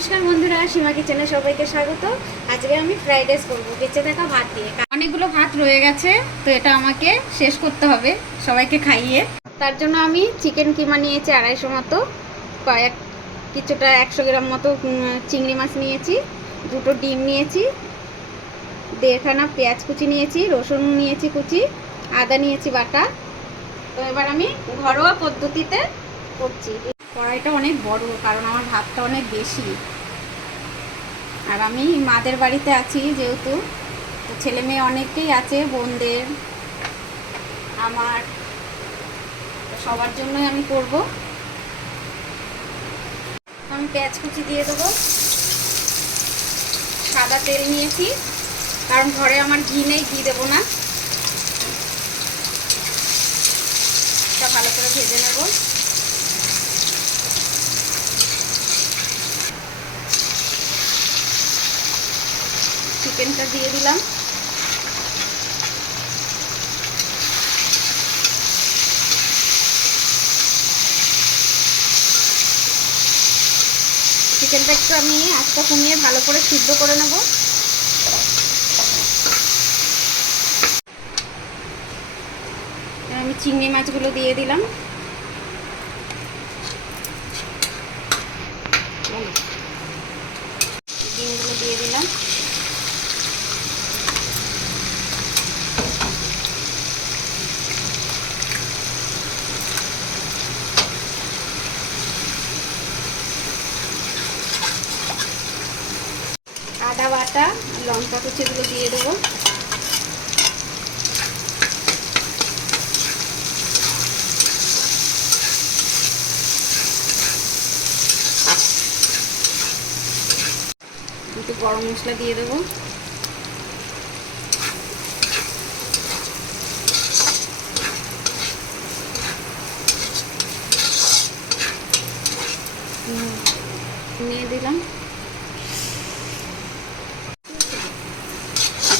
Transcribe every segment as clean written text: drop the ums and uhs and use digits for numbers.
নমস্কার বন্ধুরা, সীমা কিচেনে সবাইকে স্বাগত। আজকে আমি ফ্রাইড রাইস করবো বেঁচে থাকা ভাত দিয়ে। অনেকগুলো ভাত রয়ে গেছে, তো এটা আমাকে শেষ করতে হবে সবাইকে খাইয়ে। তার জন্য আমি চিকেন কিমা নিয়েছি 250 মতো, কিছুটা 100 গ্রাম মতো চিংড়ি মাছ নিয়েছি, 2টো ডিম নিয়েছি, 1.5 খানা পেঁয়াজ কুচি নিয়েছি, রসুন নিয়েছি কুচি, আদা নিয়েছি বাটা। তো এবার আমি ঘরোয়া পদ্ধতিতে করছি। কড়াইটা অনেক বড়, কারণ আমার ভাতটা অনেক বেশি, আর আমি মাদের বাড়িতে আছি যেহেতু, তো ছেলে মেয়ে অনেকেই আছে, বোনদের আমার, সবার জন্যই আমি করব। আমি পেঁয়াজ কুচি দিয়ে দেবো, সাদা তেল নিয়েছি কারণ ঘরে আমার ঘি নেই, ঘি দেবো না। এটা ভালো করে ভেজে নেব। চিকেনটা দিয়ে দিলাম, চিকেনটা একটু আমি আঁচটা কমিয়ে ভালো করে সিদ্ধ করে নেব। আমি চিংড়ি মাছগুলো দিয়ে দিলাম, ডিমগুলো দিয়ে দিলাম, আদা বাটা লঙ্কা কুচিগুলো দিয়ে দেবো, একটু গরম মশলা দিয়ে দেবো, নিয়ে দিলাম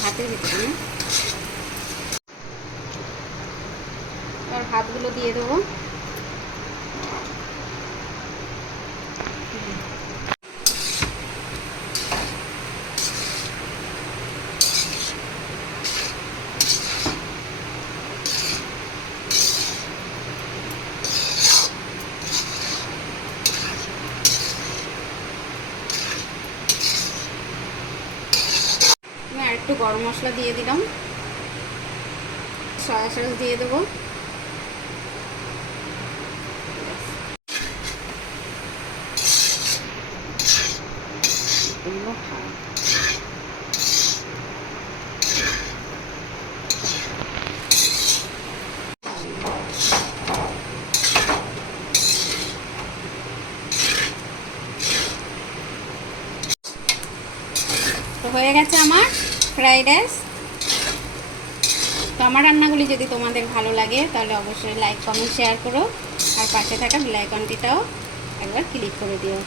ভাতের ভিতরে। আর ভাতগুলো দিয়ে দেবো, আর একটু গরম মশলা দিয়ে দিলাম, সয়া সস দিয়ে দেবো, তো হয়ে গেছে আমার ফ্রাইড রাইস। তো আমার রান্নাগুলি যদি তোমাদের ভালো লাগে তাহলে অবশ্যই লাইক কমেন্ট শেয়ার করো, আর পাশে থাকা বেল আইকনটিটাও একবার ক্লিক করে দিও।